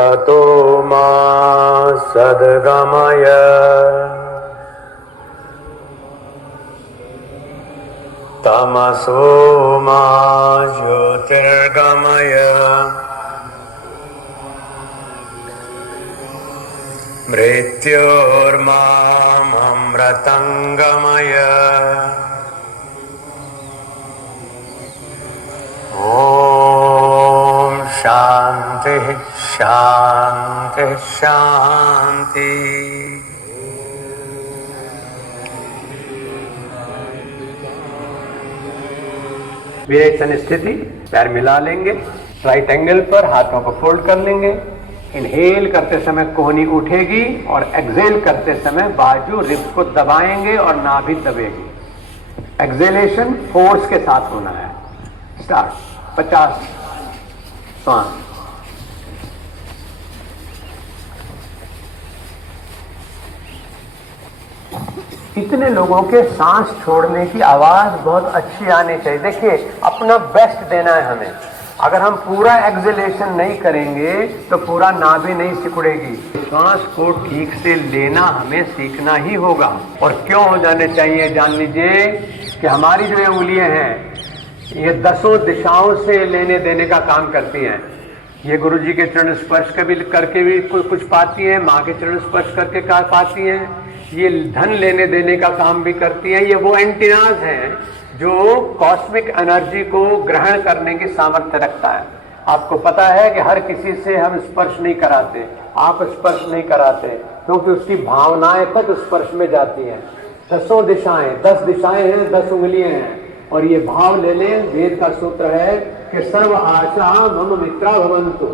असतो मा सद्गमय तमसो मा ज्योतिर्गमय मृत्योर्मामृतंगमय ओम शांति शांति शांति। विरेचन स्थिति, पैर मिला लेंगे, राइट एंगल पर हाथों को फोल्ड कर लेंगे। इनहेल करते समय कोहनी उठेगी और एक्सहेल करते समय बाजू रिब्स को दबाएंगे और नाभि दबेगी। एक्सहेलेशन फोर्स के साथ होना है। स्टार्ट। 50 सांस। इतने लोगों के सांस छोड़ने की आवाज बहुत अच्छी आनी चाहिए। देखिए, अपना बेस्ट देना है हमें। अगर हम पूरा एक्सहेलेशन नहीं करेंगे तो पूरा नाभि नहीं सिकुड़ेगी। सांस को ठीक से लेना हमें सीखना ही होगा। और क्यों हो जाने चाहिए, जान लीजिए कि हमारी जो ये उंगलियां हैं ये 10 दिशाओं से लेने देने का काम करती हैं। ये गुरु जी के चरण स्पर्श करके भी कुछ पाती हैं, माँ के चरण स्पर्श करके पाती हैं। ये धन लेने देने का काम भी करती हैं। ये वो एंटीनाज हैं जो कॉस्मिक एनर्जी को ग्रहण करने की सामर्थ्य रखता है। आपको पता है कि हर किसी से हम स्पर्श नहीं कराते, आप स्पर्श नहीं कराते, क्योंकि उसकी भावनाएं तक स्पर्श में जाती हैं। 10 दिशाएं, 10 दिशाएं हैं, 10 उंगलियां हैं। और ये भाव ले लें, वेद का सूत्र है कि सर्व आशा मम मित्रा भवन्तु,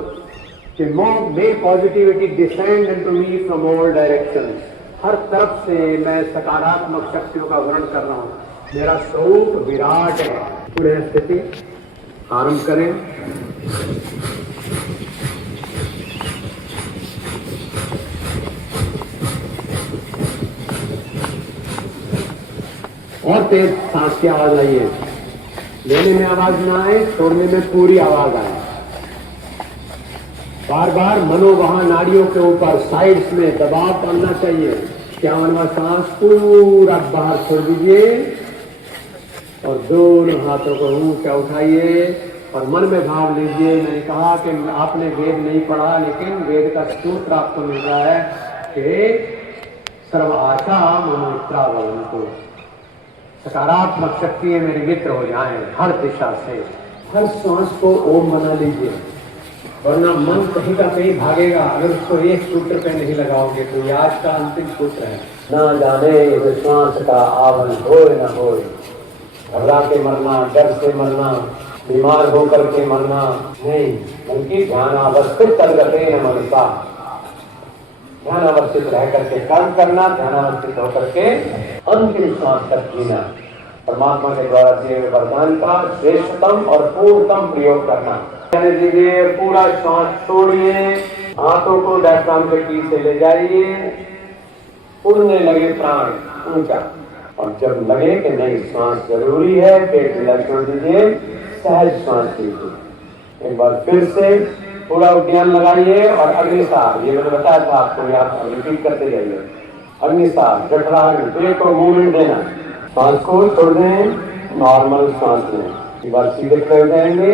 कि मे positivity descend into me from all directions. हर तरफ से मैं सकारात्मक शक्तियों का वर्णन कर रहा हूँ। मेरा स्वरूप विराट है। पूरे स्थिति आरंभ करें। और तेज सांस की आवाज आइए। लेने में आवाज ना आए, छोड़ने में पूरी आवाज आए। बार बार मनोवहा नाड़ियों के ऊपर साइड्स में दबाव डालना चाहिए। 51वां सांस पूरा बाहर छोड़ दीजिए और दोनों हाथों को ऊंचा उठाइए और मन में भाव लीजिए। मैंने कहा कि आपने वेद नहीं पढ़ा, लेकिन वेद का सूत्र आपको मिल रहा है कि सर्व आशा मम मित्रा भवन्तु, सकारात्मक शक्तियां मेरे मित्र हो जाएं हर दिशा से। हर सांस को ओम बना लीजिए, वरना मन कहीं का कहीं भागेगा अगर उसको एक सूत्र पे नहीं लगाओगे। तो ये आज का अंतिम सूत्र है। ना जाने श्वास का आवन होए न होए, घबरा के मरना, डर से मरना, बीमार होकर के मरना नहीं, बल्कि ध्यानावस्थित करके मनसा, ध्यानावस्थित रह करके कर्म करना, ध्यानावस्थित होकर के अंतिम श्वास तक जीना। परमात्मा के द्वारा दिए हुए वरदान का श्रेष्ठतम और पूर्णतम प्रयोग करना। कहने दीजिए, पूरा श्वास छोड़िए, हाथों को डायफ्राम के पीछे से ले जाइए, उड़ने लगे प्राण ऊंचा। और जब लगे कि नहीं श्वास जरूरी है, पेट ढीला छोड़ दीजिए, सहज श्वास लीजिए। एक बार फिर से पूरा उद्यान लगाइए और अग्निसार, ये मैंने बताया था आपको, आप रिपीट करते जाइए। अग्निसार, जठराग्नि, पेट को मूवमेंट देना। सांस को छोड़ दें, नॉर्मल सांस लें। एक बार सीधे कर जाएंगे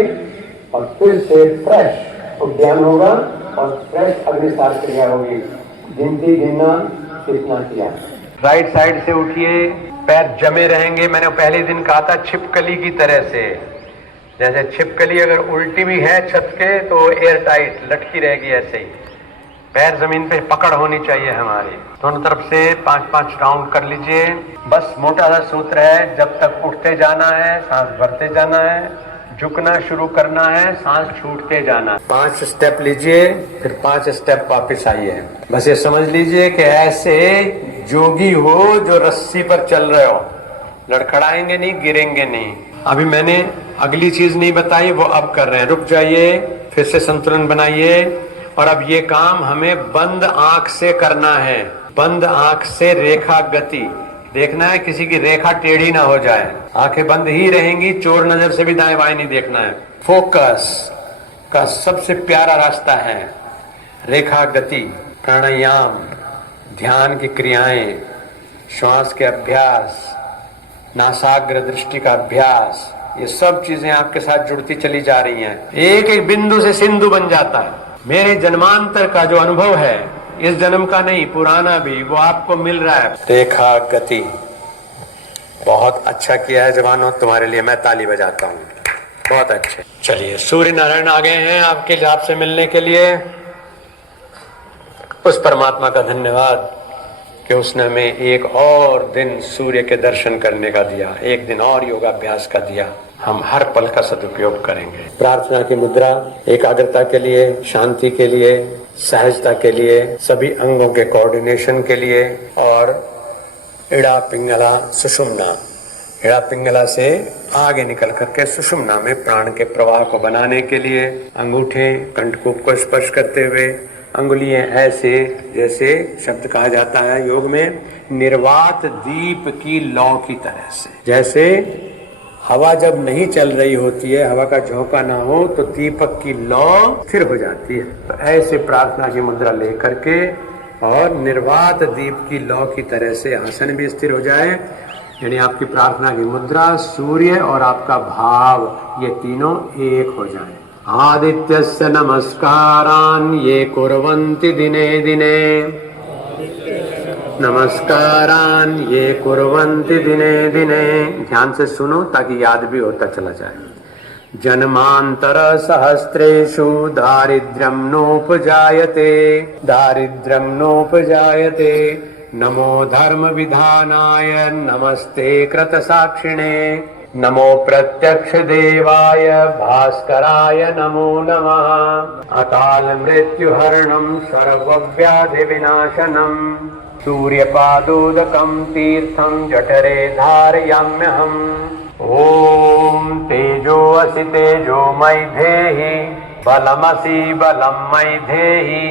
और फिर से फ्रेश उद्यान होगा और फ्रेश अग्निसार क्रिया होगी। गिनती गिनना कितना किया। राइट साइड से उठिए, पैर जमे रहेंगे। मैंने पहले दिन कहा था छिपकली की तरह से, जैसे छिपकली अगर उल्टी भी है छत के तो एयर टाइट लटकी रहेगी, ऐसे ही पैर जमीन पे पकड़ होनी चाहिए हमारी। दोनों तरफ से 5-5 राउंड कर लीजिए। बस मोटा सा सूत्र है, जब तक उठते जाना है सांस भरते जाना है, झुकना शुरू करना है सांस छूटते जाना। 5 स्टेप लीजिए, फिर 5 स्टेप वापस आइए। बस ये समझ लीजिए कि ऐसे जोगी हो जो रस्सी पर चल रहे हो, लड़खड़ाएंगे नहीं, गिरेंगे नहीं। अभी मैंने अगली चीज नहीं बताई, वो अब कर रहे हैं। रुक जाइए, फिर से संतुलन बनाइए। और अब ये काम हमें बंद आंख से करना है। बंद आंख से रेखा गति देखना है, किसी की रेखा टेढ़ी ना हो जाए। आंखें बंद ही रहेंगी, चोर नजर से भी दाएं बाएं नहीं देखना है। फोकस का सबसे प्यारा रास्ता है रेखा गति, प्राणायाम, ध्यान की क्रियाएं, श्वास के अभ्यास, नासाग्र दृष्टि का अभ्यास, ये सब चीजें आपके साथ जुड़ती चली जा रही हैं। एक एक बिंदु से सिंधु बन जाता है। मेरे जन्मांतर का जो अनुभव है, इस जन्म का नहीं, पुराना भी, वो आपको मिल रहा है। रेखा गति, बहुत अच्छा किया है जवानों, तुम्हारे लिए मैं ताली बजाता हूँ, बहुत अच्छे। चलिए, सूर्य नारायण आ गए हैं आपसे मिलने के लिए। उस परमात्मा का धन्यवाद कि उसने हमें एक और दिन सूर्य के दर्शन करने का दिया, एक दिन और योगाभ्यास का दिया। हम हर पल का सदुपयोग करेंगे। प्रार्थना की मुद्रा एकाग्रता के लिए, शांति के लिए, सहजता के लिए, सभी अंगों के कोऑर्डिनेशन के लिए, और इड़ा पिंगला सुषुम्ना, इड़ा पिंगला से आगे निकल करके सुषुम्ना में प्राण के प्रवाह को बनाने के लिए अंगूठे कंठकूप को स्पर्श करते हुए, अंगुलियां ऐसे, जैसे शब्द कहा जाता है योग में, निर्वात दीप की लौ की तरह से। जैसे हवा जब नहीं चल रही होती है, हवा का झोंका ना हो, तो दीपक की लौ स्थिर हो जाती है। तो ऐसे प्रार्थना की मुद्रा लेकर के और निर्वात दीप की लौ की तरह से आसन भी स्थिर हो जाए, यानी आपकी प्रार्थना की मुद्रा, सूर्य और आपका भाव, ये तीनों एक हो जाए। आदित्यस्य नमस्कारान् ये कुर्वन्ति दिने दिने, नमस्कारान् ये कुर्वन्ति दिने दिने। ध्यान से सुनो ताकि याद भी होता चला जाए। जन्मांतर सहस्रेषु दारिद्र्यं नोपजायते, दारिद्र्यं नोपजायते। नमो धर्म विधानाय नमस्ते कृतसाक्षिणे, नमो प्रत्यक्ष देवाय भास्कराय नमो नमः। अकाल मृत्यु हरणं सर्वव्याधि विनाशनम्, सूर्यपादोदकं तीर्थं जठरे धारयाम्यहम्। ओम तेजो असि तेजो मयि धेहि, बलमसि बलं मयि धेहि,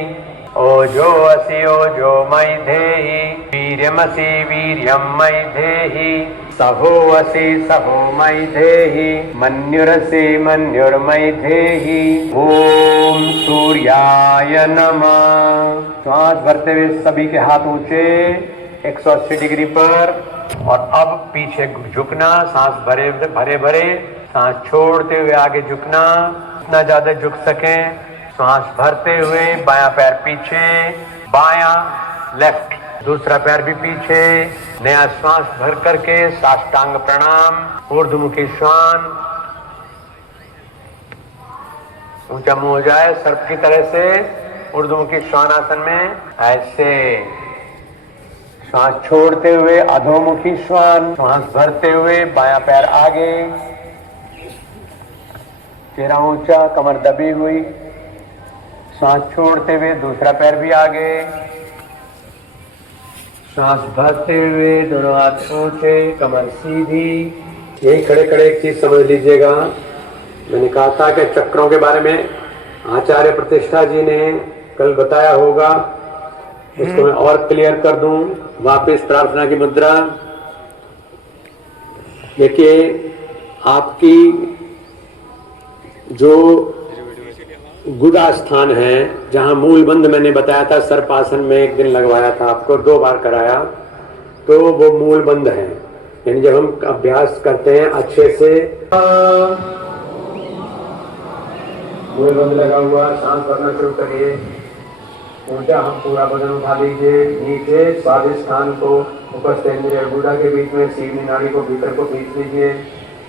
ओजो असि ओजो मयि धेहि, वीर्यमसि वीर्यं मयि धेहि, सहो असि सहो मयि धेहि, मन्युरसि मन्युर्मयि धेहि। ओम सूर्याय नमः। श्वास भरते हुए सभी के हाथ ऊंचे 180 डिग्री पर, और अब पीछे झुकना, सांस भरे भरे भरे, सांस छोड़ते हुए आगे झुकना, इतना ज्यादा झुक सके। सांस भरते हुए बायां पैर पीछे, बायां लेफ्ट, दूसरा पैर भी पीछे, नया श्वास भर करके साष्टांग प्रणाम, ऊर्ध्वमुखी श्वान, ऊंचा मुंह हो जाए सर्प की तरह से, ऊर्ध्वमुखी श्वानासन में ऐसे सांस छोड़ते हुए अधोमुखी श्वान, सांस भरते हुए बायां पैर आगे, चेहरा ऊंचा, कमर दबी हुई, सांस छोड़ते हुए दूसरा पैर भी आगे, सांस भरते हुए दोनों हाथ ऊंचे, कमर सीधी। यही खड़े खड़े एक चीज समझ लीजिएगा, मैंने कहा था कि चक्रों के बारे में आचार्य प्रतिष्ठा जी ने कल बताया होगा, इसको मैं और क्लियर कर दूं। वापस प्रार्थना की मुद्रा देखिए, आपकी जो गुदा स्थान है, जहां मूल बंध मैंने बताया था, सर्पासन में एक दिन लगवाया था आपको, 2 बार कराया, तो वो मूल बंध है। यानी जब हम अभ्यास करते हैं अच्छे से, मूल बंध लगा हुआ, सांस भरना शुरू करिए, ऊंचा हम पूरा बदन उठा लीजिए, नीचे स्वादिष्ठान को उपस्थ इंद्रिय गुदा के बीच में सीधी नाड़ी को भीतर को खींच लीजिए,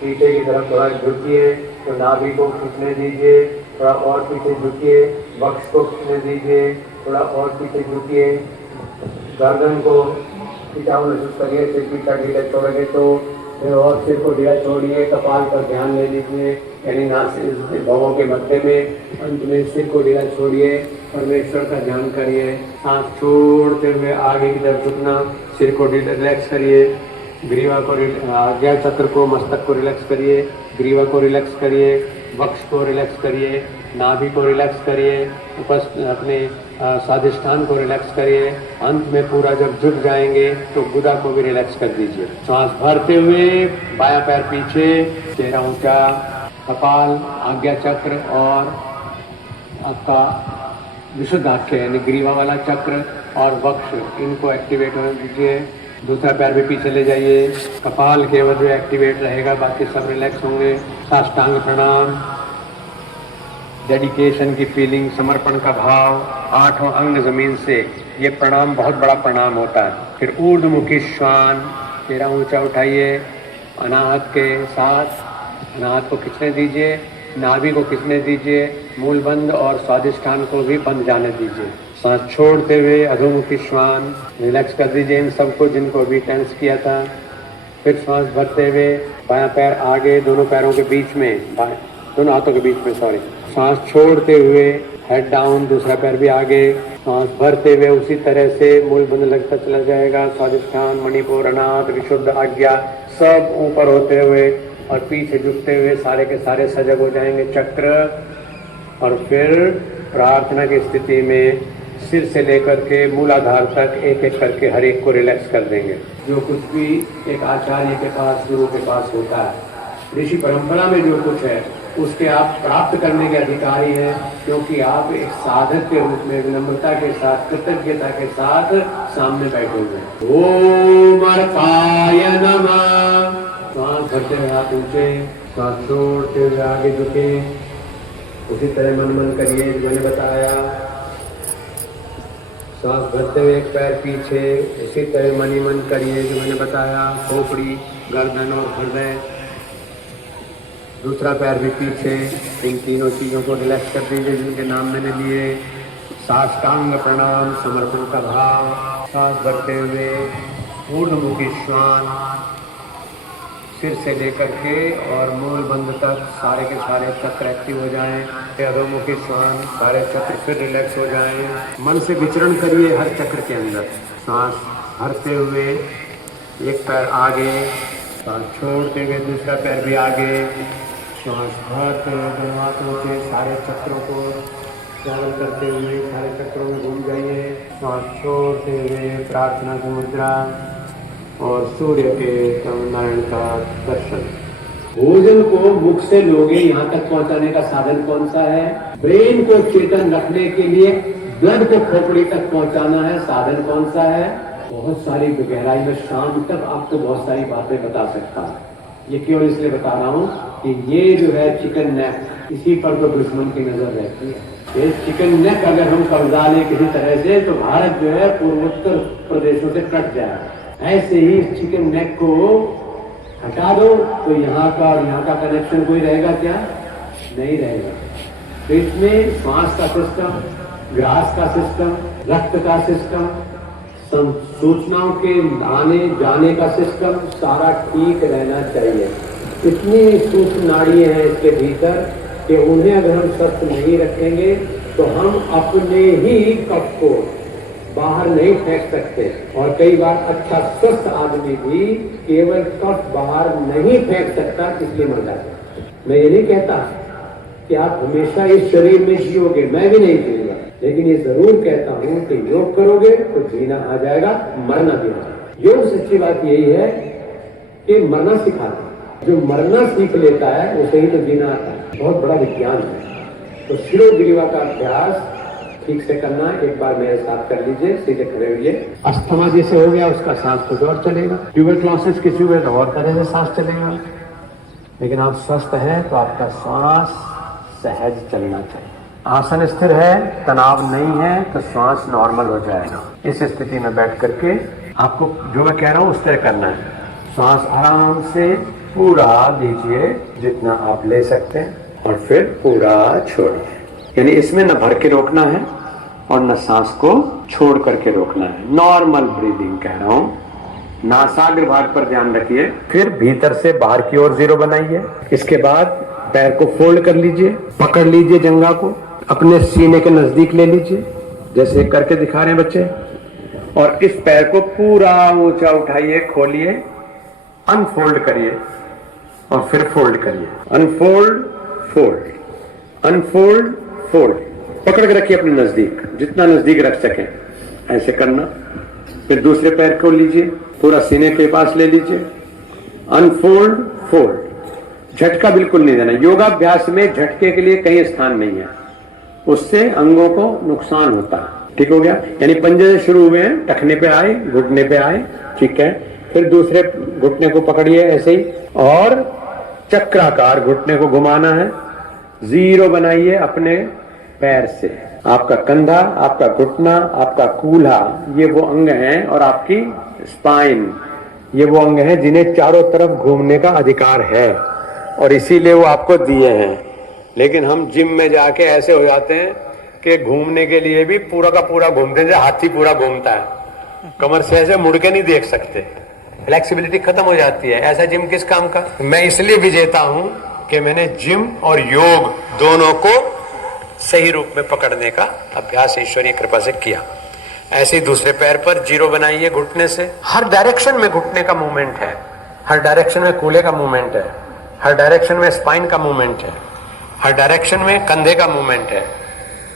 पीछे की तरफ थोड़ा झुकिए, तो नाभि को खींचने दीजिए, थोड़ा और पीछे झुकिए, वक्ष को खींचने दीजिए, थोड़ा और पीछे झुकिए, गर्दन को खिंचाव महसूस करिए, सिर पीछा ढीला छोड़ेंगे तो और सिर को ढीला छोड़िए, कपाल पर ध्यान ले लीजिए, यानी नासिक भवों के मध्य में, अंत में सिर को ढीला छोड़िए, परमेश्वर का ध्यान करिए। सांस छोड़ते हुए आगे की तरफ झुकना, सिर को रिलैक्स करिए, ग्रीवा को, आज्ञा चक्र को, मस्तक को रिलैक्स करिए, ग्रीवा को रिलैक्स करिए, वक्ष को रिलैक्स करिए, नाभि को रिलैक्स करिए, अपने स्वादिष्ठान को रिलैक्स करिए। अंत में पूरा जब झुक जाएंगे तो गुदा को भी रिलैक्स कर दीजिए। सांस भरते हुए बायां पैर पीछे, चेहरा ऊंचा, कपाल, आज्ञा चक्र और आपका विशुद्ध आख्य यानी ग्रीवा वाला चक्र और वक्ष, इनको एक्टिवेट होने दीजिए। दूसरा पैर भी पीछे ले जाइए। कपाल केवल जो एक्टिवेट रहेगा, बाकी सब रिलैक्स होंगे। साष्टांग प्रणाम, डेडिकेशन की फीलिंग, समर्पण का भाव, आठों अंग जमीन से। ये प्रणाम बहुत बड़ा प्रणाम होता है। फिर ऊर्ध्वमुखी श्वान, चेहरा ऊंचा उठाइए। अनाहत के साथ अनाहत को खींचने दीजिए, नाभि को खींचने दीजिए, मूलबंध और स्वादिष्ठान को भी बंद जाने दीजिए। सांस छोड़ते हुए अधोमुखी श्वान, रिलैक्स कर दीजिए इन सबको जिनको अभी टेंस किया था। फिर सांस भरते हुए बायां पैर आगे, दोनों पैरों के बीच में, दोनों हाथों के बीच में, सॉरी। सांस छोड़ते हुए हेड डाउन, दूसरा पैर भी आगे। सांस भरते हुए उसी तरह से मूलबंध लगता चला जाएगा। स्वादिष्ठान, मणिपुर, अनाहत, विशुद्ध आज्ञा सब ऊपर होते हुए और पीछे झुकते हुए सारे के सारे सजग हो जाएंगे चक्र। और फिर प्रार्थना की स्थिति में सिर से लेकर के मूलाधार तक एक एक करके हर एक को रिलैक्स कर देंगे। जो कुछ भी एक आचार्य के पास, गुरु के पास होता है, ऋषि परंपरा में जो कुछ है उसके आप प्राप्त करने के अधिकारी हैं, क्योंकि आप एक साधक के रूप में विनम्रता के साथ, कृतज्ञता के साथ सामने बैठे हुए हैं। ओम अर्काय नमः। सांस भरते हुए हाथ ऊंचे, सांस छोड़ते हुए आगे झुके। उसी तरह मन करिए जो मैंने बताया। सांस भरते हुए एक पैर पीछे, उसी तरह मन करिए जो मैंने बताया। खोपड़ी, गर्दन और हृदय, दूसरा पैर भी पीछे। इन तीनों चीज़ों को रिलैक्स कर दीजिए जिनके नाम मैंने लिए। साष्टांग प्रणाम, समर्पण का भाव। सांस भरते हुए ऊर्ध्वमुखी श्वान, सिर से लेकर के और मूल बंध तक सारे के सारे चक्र एक्टिव हो जाएं। अधोमुखी श्वान, सारे चक्र फिर रिलैक्स हो जाएं। मन से विचरण करिए हर चक्र के अंदर। सांस भरते हुए एक पैर आगे, सांस छोड़ते हुए दूसरा पैर भी आगे। श्वास भरते हुए दोनों हाथों से सारे चक्रों को ट्रैवल करते हुए सारे चक्रों में घूम जाइए। श्वास छोड़ते हुए प्रार्थना की मुद्रा और सूर्य के नारायण का दर्शन। भोजन को मुख से लोगे यहाँ तक पहुँचाने का साधन कौन सा है? ब्रेन को चेतन रखने के लिए ब्लड को खोपड़ी तक पहुँचाना है, साधन कौन सा है? बहुत सारी गहराई में शाम तक आपको बहुत सारी बातें बता सकता है। ये केवल इसलिए बता रहा हूँ कि ये जो है चिकन नेक, इसी पर तो दुश्मन की नजर रहती है। ये चिकन नेक अगर हम कब्जा लें किसी तरह से तो भारत जो है पूर्वोत्तर प्रदेशों से कट जाए। ऐसे ही चिकन नेक को हटा दो तो यहाँ का और यहाँ का कनेक्शन कोई रहेगा क्या? नहीं रहेगा। तो इसमें श्वास का सिस्टम, ग्रास का सिस्टम, रक्त का सिस्टम, सूचनाओं के आने जाने का सिस्टम सारा ठीक रहना चाहिए। इतनी सूक्ष्म नाड़ियाँ हैं इसके भीतर कि उन्हें अगर हम स्वस्थ नहीं रखेंगे तो हम अपने ही कफ को बाहर नहीं फेंक सकते। और कई बार अच्छा स्वस्थ आदमी भी केवल कफ बाहर नहीं फेंक सकता, इसलिए मर जाता है। मैं ये नहीं कहता कि आप हमेशा इस शरीर में जियोगे, मैं भी नहीं जीऊंगा, लेकिन ये जरूर कहता हूँ कि योग करोगे तो जीना आ जाएगा, मरना भी आ जाएगा। योग सच्ची बात यही है कि मरना सिखाता है। जो मरना सीख लेता है उसे ही तो जीना आता है। बहुत बड़ा विज्ञान है। तो शिरोग्रीवा का अभ्यास ठीक से करना। एक बार मेरे साथ कर लीजिए, सीधे खड़े हुए। अस्थमा जैसे हो गया उसका सांस कुछ और चलेगा, ट्यूबरक्लोसिस किसी हुए तो और तरह से सांस चलेगा। लेकिन आप स्वस्थ हैं तो आपका श्वास सहज चलना चाहिए। आसन स्थिर है, तनाव नहीं है तो श्वास नॉर्मल हो जाएगा। इस स्थिति में बैठ करके आपको जो मैं कह रहा हूँ उस तरह करना है। श्वास आराम से पूरा लीजिए जितना आप ले सकते हैं और फिर पूरा छोड़िए। यानी इसमें न भर के रोकना है और न सांस को छोड़ करके रोकना है। नॉर्मल ब्रीदिंग कह रहा हूँ। नासाग्र भाग पर ध्यान रखिए। फिर भीतर से बाहर की ओर 0 बनाइए। इसके बाद पैर को फोल्ड कर लीजिए, पकड़ लीजिए जंघा को, अपने सीने के नजदीक ले लीजिए जैसे करके दिखा रहे हैं बच्चे। और इस पैर को पूरा ऊंचा उठाइए, खोलिए, अनफोल्ड करिए और फिर फोल्ड करिए। Unfold, fold, unfold, fold. पकड़ के रखिए अपने नजदीक, जितना नजदीक रख सकें ऐसे करना। फिर दूसरे पैर को लीजिए, पूरा सीने के पास ले लीजिए, अनफोल्ड, फोल्ड। झटका बिल्कुल नहीं देना। योगाभ्यास में झटके के लिए कहीं स्थान नहीं है। उससे अंगों को नुकसान होता है। ठीक हो गया? यानी पंजे से शुरू हुए हैं, टखने पे आए, घुटने पे आए, ठीक है, फिर दूसरे घुटने को पकड़िए ऐसे ही और चक्राकार घुटने को घुमाना है, जीरो बनाइए अपने पैर से। आपका कंधा, आपका घुटना, आपका कूल्हा, ये वो अंग हैं, और आपकी स्पाइन, ये वो अंग हैं जिन्हें चारों तरफ घूमने का अधिकार है, और इसीलिए वो आपको दिए हैं। लेकिन हम जिम में जाके ऐसे हो जाते हैं कि घूमने के लिए भी पूरा का पूरा घूमते हैं, हाथी पूरा घूमता है, कमर से ऐसे मुड़ के नहीं देख सकते, फ्लेक्सिबिलिटी खत्म हो जाती है। ऐसा जिम किस काम का? मैं इसलिए विजेता हूं कि मैंने जिम और योग दोनों को सही रूप में पकड़ने का अभ्यास ईश्वरीय कृपा से किया। ऐसे ही दूसरे पैर पर जीरो बनाइए घुटने से। हर डायरेक्शन में घुटने का मूवमेंट है, हर डायरेक्शन में कूल्हे का मूवमेंट है, हर डायरेक्शन में स्पाइन का मूवमेंट है, हर डायरेक्शन में कंधे का मूवमेंट है,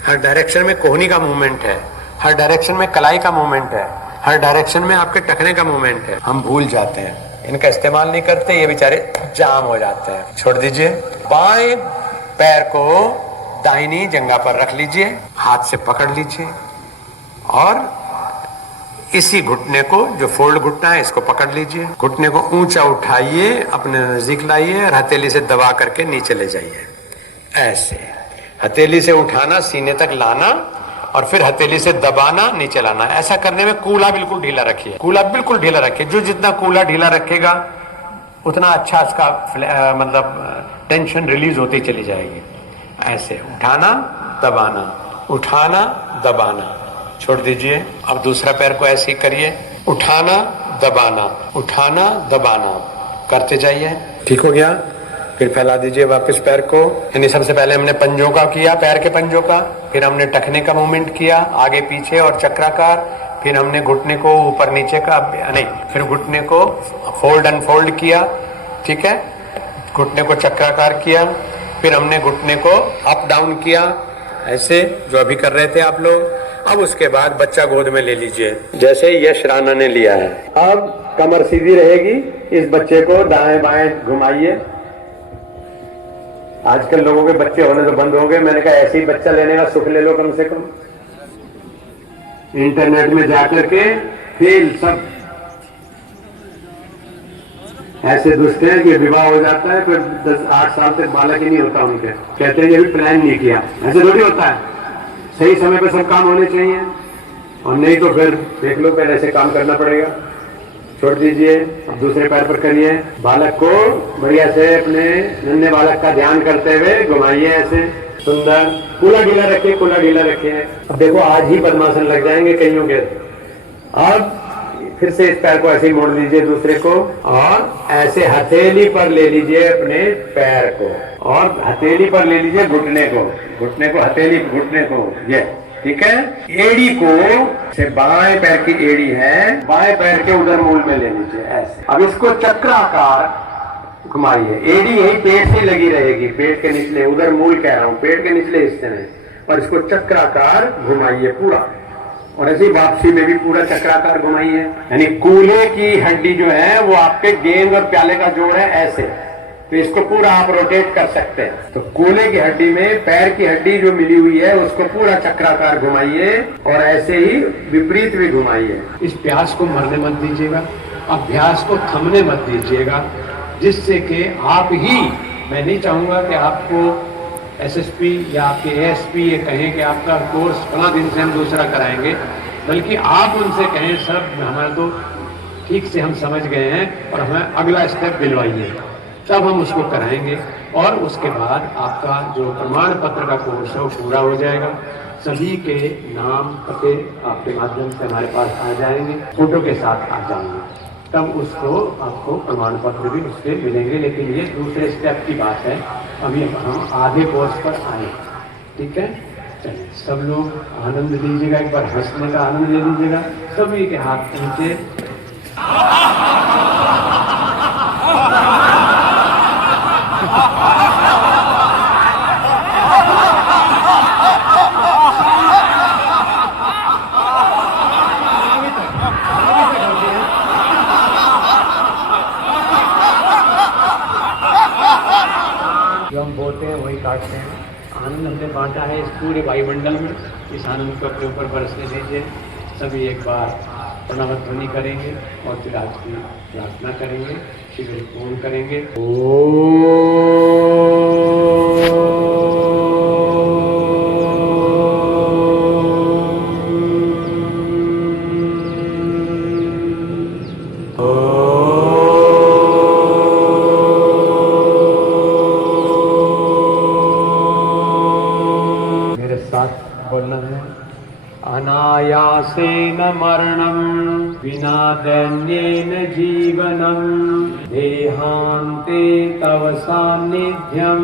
हर डायरेक्शन में कोहनी का मूवमेंट है, हर डायरेक्शन में कलाई का मूवमेंट है, हर डायरेक्शन में आपके टखने का मूवमेंट है। हम भूल जाते हैं, इनका इस्तेमाल नहीं करते, ये बेचारे जाम हो जाते हैं। छोड़ दीजिए। बाएं पैर को दाहिनी जंघा पर रख लीजिए, हाथ से पकड़ लीजिए और इसी घुटने को, जो फोल्ड घुटना है, इसको पकड़ लीजिए। घुटने को ऊंचा उठाइए, अपने नजदीक लाइए और हथेली से दबा करके नीचे ले जाइए। ऐसे हथेली से उठाना, सीने तक लाना और फिर हथेली से दबाना, नीचे लाना। ऐसा करने में कूल्हा बिल्कुल ढीला रखिए, कूल्हा बिल्कुल ढीला रखिए। जो जितना कूल्हा ढीला रखेगा उतना अच्छा इसका मतलब टेंशन रिलीज होती चली जाएगी। ऐसे उठाना दबाना, उठाना दबाना। छोड़ दीजिए। अब दूसरा पैर को ऐसे ही करिए, उठाना दबाना, उठाना दबाना करते जाइए। ठीक हो गया? फिर फैला दीजिए वापस पैर को। यानी सबसे पहले हमने पंजों का किया, पैर के पंजों का, फिर हमने टखने का मूवमेंट किया, आगे पीछे और चक्राकार, फिर हमने घुटने को ऊपर नीचे का नहीं, फिर घुटने को फोल्ड अनफोल्ड किया, ठीक है, घुटने को चक्राकार किया, फिर हमने घुटने को अप डाउन किया, ऐसे जो अभी कर रहे थे आप लोग। अब उसके बाद बच्चा गोद में ले लीजिए, जैसे यश राणा ने लिया है। अब कमर सीधी रहेगी, इस बच्चे को दाएं बाएं घुमाइए। आजकल लोगों के बच्चे होने तो बंद हो गए, मैंने कहा ऐसे ही बच्चा लेने का सुख ले लो कम से कम। इंटरनेट में जाकर के फेल सब ऐसे दुष्ट हैं कि विवाह हो जाता है, फिर 10-8 साल तक बालक ही नहीं होता उनके। कहते हैं ये भी प्लान नहीं किया। ऐसे थोड़ी होता है, सही समय पर सब काम होने चाहिए, और नहीं तो फिर देख लो पहले ऐसे काम करना पड़ेगा। छोड़ दीजिए। अब दूसरे पैर पर करिए। बालक को बढ़िया से अपने नन्हे बालक का ध्यान करते हुए घुमाइए, ऐसे सुंदर। कूल्हा ढीला रखिए, कूल्हा ढीला रखिए। अब देखो आज ही पद्मासन लग जाएंगे कईयों के। अब फिर से इस पैर को ऐसे ही मोड़ लीजिए दूसरे को, और ऐसे हथेली पर ले लीजिए अपने पैर को, और हथेली पर ले लीजिए घुटने को, घुटने को हथेली, घुटने को, ये ठीक है। एड़ी को से बाएं पैर की एड़ी है, बाएं पैर के उधर मूल में ले लीजिए ऐसे। अब इसको चक्राकार घुमाइए। एड़ी यही पेट से लगी रहेगी, पेट के निचले, उधर मूल कह रहा हूं, पेट के निचले हिस्से में, और इसको चक्राकार घुमाइए पूरा। और ऐसे ही वापसी में भी पूरा चक्राकार घुमाइए। यानी कूल्हे की हड्डी जो है वो आपके गेंद और प्याले का जोड़ है, ऐसे, तो इसको पूरा आप रोटेट कर सकते हैं। तो कूल्हे की हड्डी में पैर की हड्डी जो मिली हुई है उसको पूरा चक्राकार घुमाइए, और ऐसे ही विपरीत भी घुमाइए। इस प्यास को मरने मत दीजिएगा, अभ्यास को थमने मत दीजिएगा, जिससे कि आप ही, मैं नहीं चाहूंगा कि आपको एसएसपी या आपके एएसपी ये कहें कि आपका कोर्स 15 दिन से हम दूसरा कराएंगे, बल्कि आप उनसे कहें सर हमारा तो ठीक से हम समझ गए हैं और हमें अगला स्टेप दिलवाइए, तब हम उसको कराएंगे। और उसके बाद आपका जो प्रमाण पत्र का कोर्स है वो पूरा हो जाएगा। सभी के नाम पते आपके माध्यम से हमारे पास आ जाएंगे, फोटो के साथ आ जाएंगे, तब उसको आपको प्रमाण पत्र भी उससे मिलेंगे। लेकिन ये दूसरे स्टेप की बात है, अभी हम आधे कोर्स पर आए, ठीक है। चलिए सब लोग आनंद लीजिएगा, एक बार हंसने का आनंद ले लीजिएगा, सभी के हाथ नीचे। जो हम बोलते हैं वही काटते हैं। आनंद हमने बांटा है इस पूरे वायुमंडल में, इस आनंद को अपने ऊपर बरसने दीजिए। सभी एक बार प्रणव ध्वनि करेंगे और फिर आज की प्रार्थना करेंगे, शिविर पूर्ण करेंगे। मेरे साथ बोलना है। अनायासेन मरणं विना दैन्येन जीवनं देहान्ते तव सान्निध्यं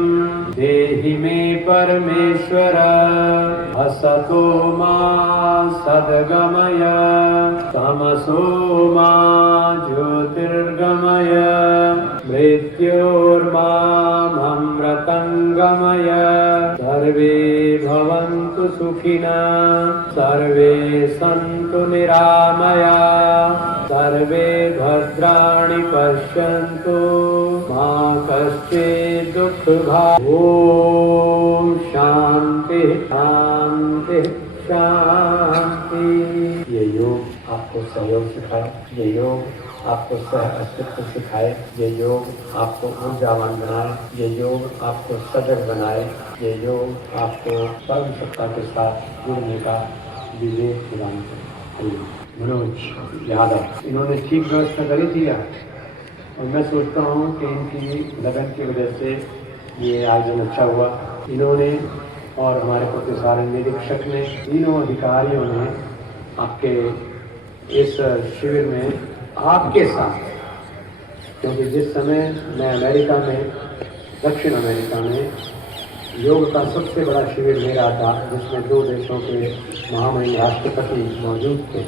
देहि मे परमेश्वर असतो मा सद्गमय तमसो मा ज्योतिर्गमय मृत्योर्मामृतं सर्वे भवन्तु सुखिनः सर्वे सन्तु निरामया सर्वे भद्राणि पश्यन्तु मा कश्चित् दुःखभाग्। ॐ शान्ति शान्ति शान्ति। ये योग आपको सहयोग सिखाए, ये योग आपको सह अस्तित्व सिखाए, ये योग आपको ऊर्जावान बनाए, ये योग आपको सजग बनाए, ये योग आपको परम सत्ता के साथ जुड़ने का विवेक प्रदान करे। मनोज यादव इन्होंने ठीक व्यवस्था करी थी और मैं सोचता हूँ कि इनकी लगन की वजह से ये आयोजन अच्छा हुआ। इन्होंने और हमारे प्रतिसारण निरीक्षक ने, तीनों अधिकारियों ने आपके इस शिविर में आपके साथ, क्योंकि जिस समय मैं अमेरिका में, दक्षिण अमेरिका में योग का सबसे बड़ा शिविर मेरा था, जिसमें 2 देशों के महामहिम राष्ट्रपति मौजूद थे।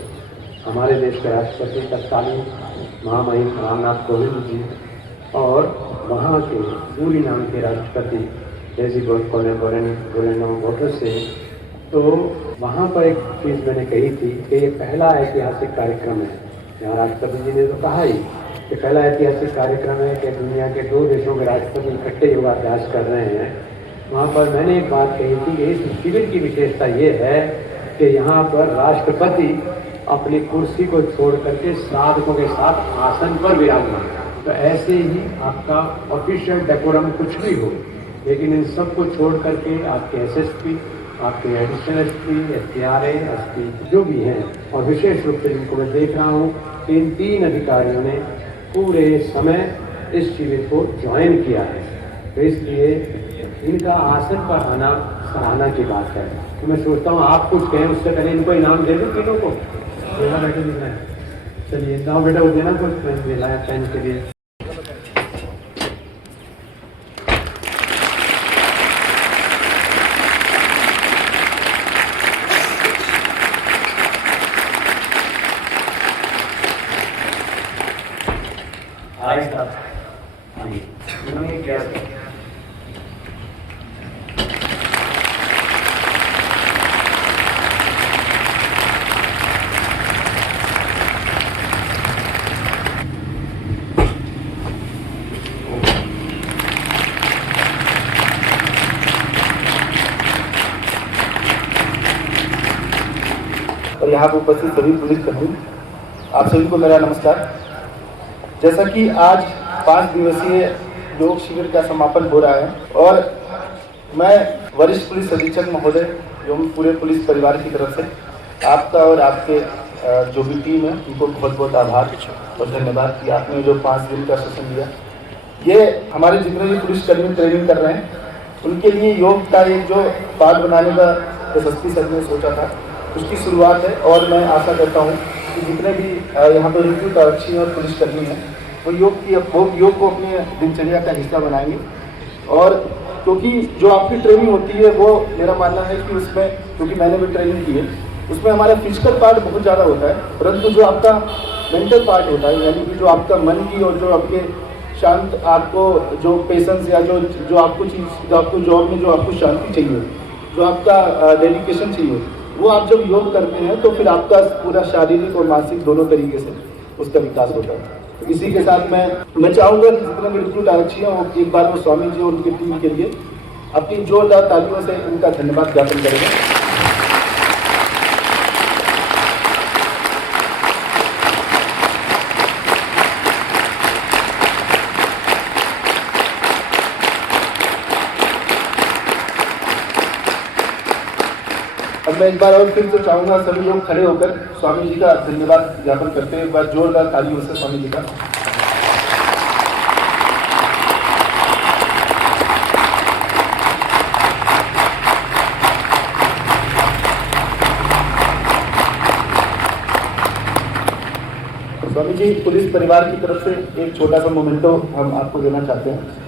हमारे देश के राष्ट्रपति तत्कालीन महामहिम रामनाथ कोविंद जी और वहाँ के सूरीनाम के राष्ट्रपति डेजी बोर्नो से। तो वहाँ पर एक चीज़ मैंने कही थी कि ये पहला ऐतिहासिक कार्यक्रम है। यहाँ राष्ट्रपति जी ने तो कहा ही कि पहला ऐतिहासिक कार्यक्रम है कि दुनिया के 2 देशों के राष्ट्रपति इकट्ठे योगाभ्यास कर रहे हैं। वहाँ पर मैंने एक बात कही थी कि इस शिविर की विशेषता ये है कि यहाँ पर राष्ट्रपति अपनी कुर्सी को छोड़ करके साधकों के साथ आसन पर विराजमान। तो ऐसे ही आपका ऑफिशियल डेकोरम कुछ भी हो, लेकिन इन सब को छोड़ करके आपके एसएसपी, आपके एडिशनल एसपी, एसपीआरए, एसपी जो भी हैं, और विशेष रूप से इनको मैं देख रहा हूँ कि इन 3 अधिकारियों ने पूरे समय इस शिविर को ज्वाइन किया है। तो इसलिए इनका आसन पर आना सराहना की बात है। तो मैं सोचता हूँ आप कुछ कहें उससे पहले इनको इनाम दे दो तीनों को। बैठे मिलना है, चलिए दाव बेटा हो देना कुछ मिला है पेन के लिए। इन्होंने क्या और यहाँ पर उपस्थित सभी पुलिसकर्मी, आप सभी को मेरा नमस्कार। जैसा कि आज 5 दिवसीय योग शिविर का समापन हो रहा है और मैं वरिष्ठ पुलिस अधीक्षक महोदय एवं पूरे पुलिस परिवार की तरफ से आपका और आपके जो भी टीम है उनको बहुत बहुत आभार और धन्यवाद कि आपने जो 5 दिन का सेशन दिया। ये हमारे जितने भी पुलिसकर्मी ट्रेनिंग कर रहे हैं उनके लिए योग का एक जो पार्ट बनाने का एसएसपी सर ने सोचा था उसकी शुरुआत है। और मैं आशा करता हूँ कि जितने भी यहाँ पर रिक्रूट आरक्षी और पुलिसकर्मी हैं वो योग को अपने दिनचर्या का हिस्सा बनाएंगे। और क्योंकि जो आपकी ट्रेनिंग होती है वो मेरा मानना है कि उसमें, क्योंकि मैंने भी ट्रेनिंग की है, उसमें हमारा फिजिकल पार्ट बहुत ज़्यादा होता है, परंतु जो आपका मेंटल पार्ट होता है, यानी कि जो आपका मन की और जो आपके शांत, आपको जो पेशेंस या जो आपको चीज़, जो आपको जॉब में जो आपको शांति चाहिए, जो आपका डेडिकेशन चाहिए, वो आप जब योग करते हैं तो फिर आपका पूरा शारीरिक और मानसिक दोनों तरीके से उसका विकास होता है। तो इसी के साथ मैं चाहूँगा कि जितने भी रिक्रूट आरक्षी हैं वो एक बार वो स्वामी जी और उनकी टीम के लिए अपनी जोरदार तालियों से उनका धन्यवाद ज्ञापन करेंगे। अब मैं एक बार और फिर से चाहूंगा सभी लोग खड़े होकर स्वामी जी का धन्यवाद ज्ञापन करते हैं। एक बार जोरदार तालियों से स्वामी जी का। स्वामी जी, पुलिस परिवार की तरफ से एक छोटा सा मोमेंटो हम आपको देना चाहते हैं।